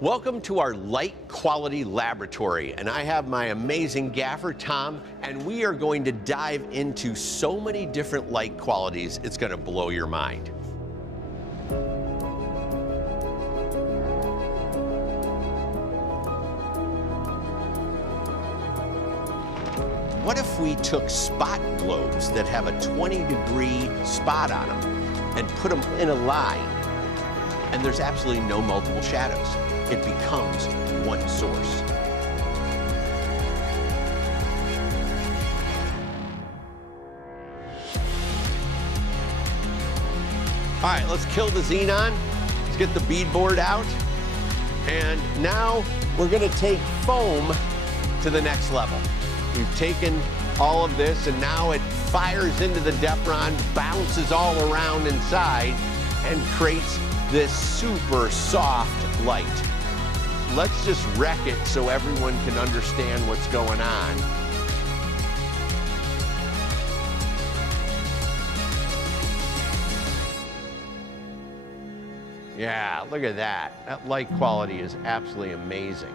Welcome to our light quality laboratory, and I have my amazing gaffer, Tom, and we are going to dive into so many different light qualities, it's going to blow your mind. What if we took spot globes that have a 20-degree spot on them and put them in a line, and there's absolutely no multiple shadows? It becomes one source. All right, let's kill the xenon. Let's get the beadboard out. And now we're gonna take foam to the next level. We've taken all of this and now it fires into the Depron, bounces all around inside, and creates this super soft light. Let's just wreck it so everyone can understand what's going on. Yeah, look at that. That light quality is absolutely amazing.